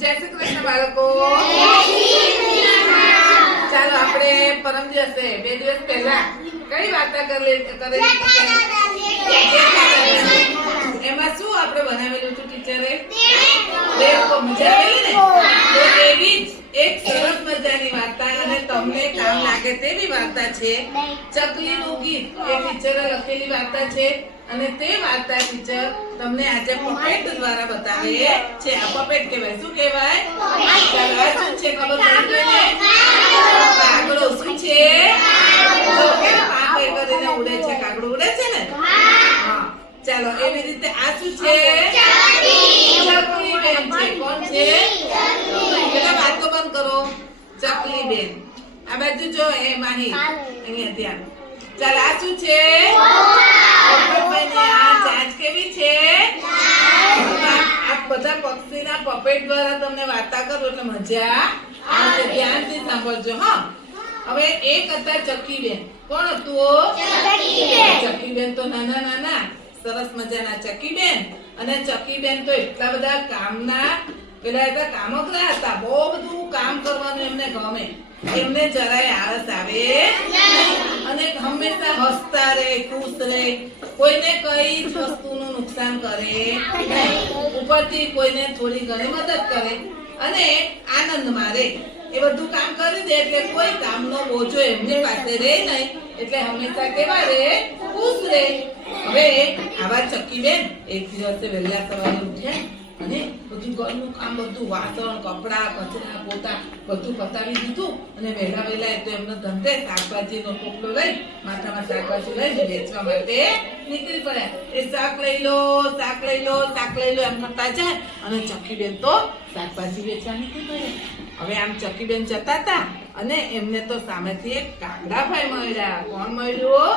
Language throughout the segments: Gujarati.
જય શ્રી કૃષ્ણ બાળકો. ચાલો આપણે પરમ દિવસે 2 દિવસ પહેલા કઈ વાર્તા કરેલી? એમાં શું આપણે બનાવેલું હતું ટીચરે? દેડકો. મજા આવેલી ને? તો એવી જ એક સરસ મજાની વાર્તા અને તમને કામ લાગે તેવી વાર્તા છે ચકલીનું ગીત. એ ટીચરે લખેલી વાર્તા છે અને તે વાર્તા ટીચર તમને આજે પપેટ દ્વારા બતાવે છે. આ પપેટ કહેવાય. શું કહેવાય? ચાલો આ શું છે ખબર પડી ગઈ ને? કાગડો. શું છે? તો કેમ પાંખ કરીને ઉડે છે? કાગડો ઉડે છે ને? હા. ચાલો એવી રીતે આ શું છે? ચકલી બેન છે. કોણ છે? પેલા વાતો બંધ કરો. ચકલી બેન. આ બાજુ જો એ માહી અહીંયા ત્યાં. ચાલો આ શું છે? આ ચાંચ કેવી છે? આ બધા પક્ષીના પપેટ દ્વારા તમને વાર્તા કરો એટલે મજા આવશે. ધ્યાનથી સાંભળજો. હા. હવે એક હતા ચકીબેન. કોણ હતું? ચકીબેન તો નાના નાના સરસ મજાના ચકીબેન. અને ચકીબેન તો એટલા બધા કામના પેલા હતા, કામકરા હતા. બહુ બધું કામ કરવાનું એમને ગમે. એમને જરાય આળસ આવે અને હંમેશા હસતા રહે, ખુશ રહે. કોઈને કઈ જ વસ્તુનું નુકસાન કરે ઉપરથી કોઈને થોડી ઘણી મદદ કરે અને આનંદ મારે. એ બધું કામ કરી દે એટલે કોઈ કામનો બોજો એમની પાસે રહે નહીં. એટલે હંમેશા કેવા રહે? ખુશ રહે. હવે આવા ચકીબેન એક દિવસે વહેલા સવારે ઉઠ્યા અને બધું ઘરનું કામ, બધું વાસણ, કપડા, કચરા, પોતા બધું પતાવી દીધું અને વહેલા વહેલા તો એમનો ધંધે શાકભાજીનો ટોપલો લઈ માથામાં શાકભાજી લઈને વેચવા માટે નીકળી પડ્યા. એ શાક લઈ લો, શાક લઈ લો, શાક લઈ લો એમ કરતા જાય અને ચકીબેન તો શાકભાજી વેચવા નીકળી પડ્યા. હવે આમ ચકીબેન જતા હતા અને એમને તો સામેથી એક કાગડાભાઈ મળ્યા. કોણ મળ્યું?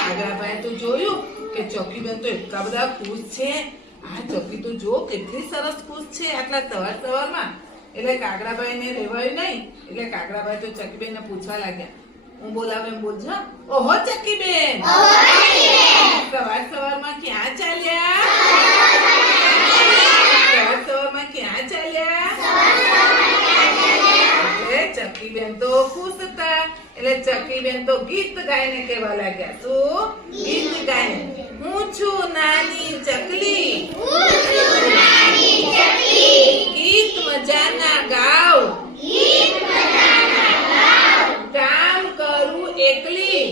કાગડાભાઈ તો જોયું કે ચકીબેન તો એટલા બધા ખુશ છે. આ ચકી તો જો કેટલી સરસ ખુશ છે આટલા સવારમાં. એટલે કાગડાભાઈ ને રહેવાયું નહીં. એટલે કાગડાભાઈ તો ચકીબેન ને પૂછવા લાગ્યા. હું બોલાવે એમ બોલજો. ઓહો ચકીબેન, સવારમાં ક્યાં ચાલ્યા? સવારમાં ક્યાં ચાલ્યા? એટલે ચકીબેન તો ખુશ હતા. એટલે ચકીબેન તો ગીત ગાઈને કહેવા લાગ્યા. શું ગીત ગાઈને? હું છું નાની ચકલી, ગીત મજાના ગાવ, કામ કરું એકલી,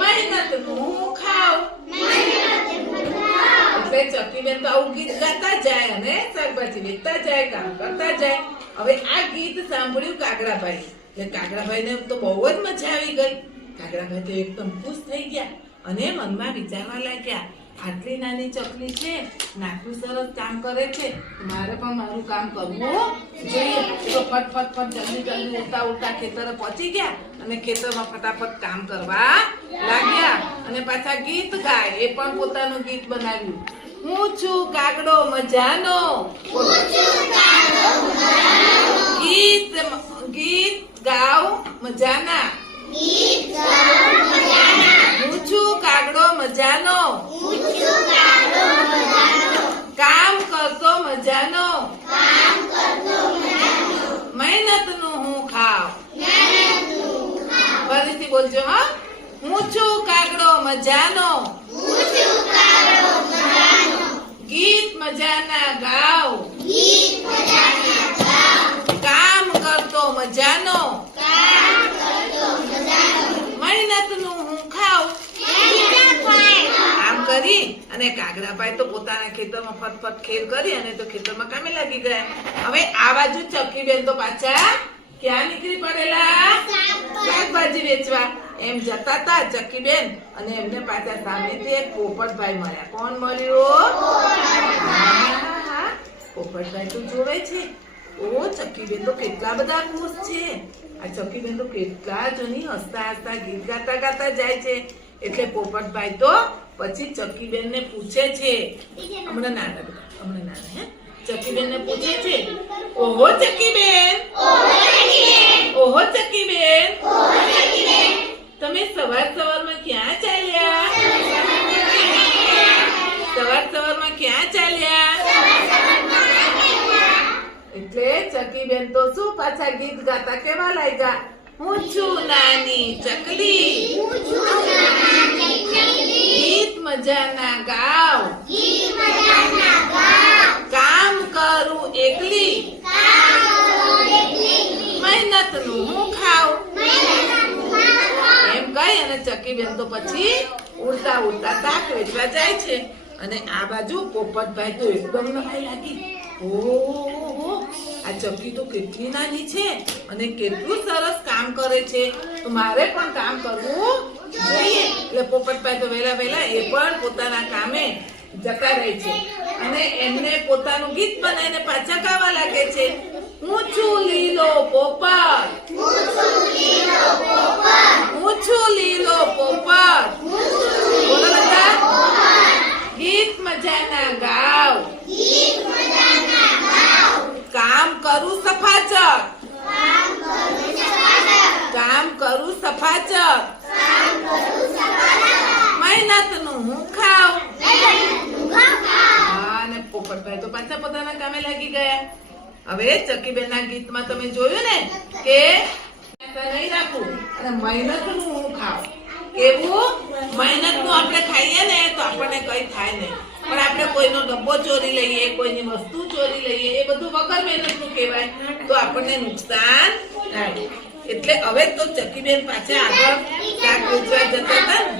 મહેનત હું ખાવ. એટલે ચકીબેન તો આવું ગીત ગાતા જાય અને શાકભાજી વેચતા જાય, કામ કરતા જાય. હવે આ ગીત સાંભળ્યું કાગડાભાઈ. એટલે કાગડાભાઈ ને તો બહુ જ મજા આવી ગઈ. કાગડાભાઈ તો એકદમ ખુશ થઈ ગયા અને મનમાં વિચારવા લાગ્યા, આટલી નાની ચકલી છે, નાટલું સરસ કામ કરે છે, મારે પણ મારું કામ કરવું જોઈએ. તો ફટ જલ્દી ઉડતા ખેતરે પહોંચી ગયા અને ખેતરમાં ફટાફટ કામ કરવા લાગ્યા અને પાછા ગીત ગાય. એ પણ પોતાનું ગીત બનાવ્યું. હું છું કાગડો મજાનો, ગીત ગાવ મજાના, હું છું કાગડો મજાનો, કામ કરતો મજાનો, મહેનતનું હું ખાવ. ફરીથી બોલજો. હા. હું છું કાગડો મજાનો, ગીત મજાના ગાવ, કામ કરતો મજાનો, મહેનતનું હું ખાવ. આમ કરી અને કાગડાભાઈ તો પોતાના ખેતરમાં ફટફટ ખેર કરી અને તો ખેતરમાં કામે લાગી ગયા. હવે આ બાજુ ચકીબેન તો પાછા ક્યાં નીકળી પડેલા? શાકભાજી વેચવા. એમ જતા હતા ચકીબેન અને એમને પાછા સામેથી એક પોપટભાઈ મળ્યા. કોણ મળ્યું? પોપટભાઈ તો જોવે છે. ઓ ચકીબેન તો કેટલા બધા ખુશ છે. આ ચકીબેન તો કેટલા જણી હસતા ગીત ગાતા જાય છે. એટલે પોપટભાઈ તો પછી ચકીબેન ને પૂછે છે. હમણાં નાના હે ચકીબેન ને પૂછે છે, ઓહો ચકીબેન, તમે સવારમાં ક્યાં ચાલ્યા? સવારમાં ક્યાં ચાલ્યા? એટલે ચકીબેન તો શું પાછા ગીત ગાતા કેવા લાગ્યા? હું છું નાની ચકલી, ગીત મજાના ગાવ, કામ કરું એકલી, મહેનતનું હું ખાવ. એમ કહી અને ચકીબેન તો પછી ઉડતા ઉડતા શાક વેચવા જાય છે. અને આ બાજુ પોપટભાઈ તો એકદમ નવાઈ લાગી. ઓહો, આ ચકી તો કેટલી નાની છે અને કેટલું સરસ કામ કરે છે, તો મારે પણ કામ કરવું જોઈએ. એટલે પોપટભાઈ તો વહેલા એ પણ પોતાના કામે જતા રહે છે અને એમને પોતાનું ગીત બનાવીને પાછા ગાવા લાગે છે. હું છું લીલો પોપટ, હું છું લીલો પોપટ, બોલો બધા, ગીત મજાના ગાવ, કામ કરું સફાચક, કામ કરું સફાચક, મહેનતનું હું ખાવ. અને પોપટભાઈ તો પાછા પોતાના કામે લાગી ગયા. હવે ચકીબેનના ગીતમાં તમે જોયું ને કે નહીં રાખવું અને મહેનતનું હું ખાવ. કેવું? મહેનતનું આપણે ખાઈએ ને તો આપણને કઈ થાય નહીં, પણ આપણે કોઈનો ડબ્બો ચોરી લઈએ, કોઈની વસ્તુ ચોરી લઈએ, એ બધું વગર મહેનતનું કહેવાય, તો આપણને નુકસાન થાય. એટલે હવે તો ચકીબેન પાછા આગળ શાક વેચવા જતા હતા ને,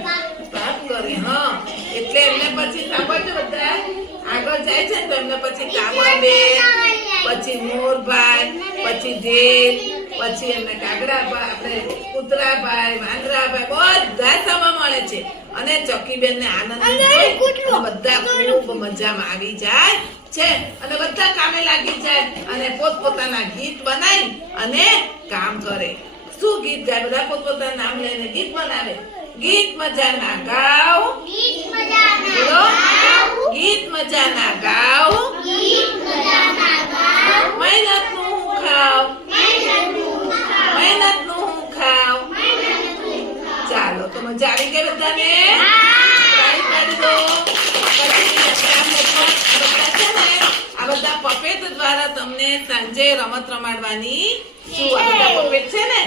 વાત કરી. હા, એટલે એમને પછી સાંભળજો બધા આગળ જાય છે તો એમને પછી કાબરબેન, પછી મોરભાઈ, પછી ઢેલ, પછી એમને કાગડાભાઈ, આપણે કૂતરાભાઈ, વાંદરાભાઈ બધા સવા મળે છે. અને ચકીબેન ને આનંદ બધા ખૂબ મજામાં આવી જાય છે અને બધા કામે લાગી જાય અને પોતપોતાના ગીત બનાવી અને કામ કરે. શું ગીત ગાય? બધા પોતપોતાના નામ લઈને ગીત બનાવે. ગીત મજાના ગાવ, બોલો, ગીત મજાના ગાવ, મહેનતનું હું ખાવ, મહેનતનું હું ખાવ. ચાલો, તો મજા આવી ગઈ બધાને? તાળી પાડી દો. આ બધા પપેટ દ્વારા તમને સાંજે રમત રમાડવાની. શું આ બધા પપેટ છે ને?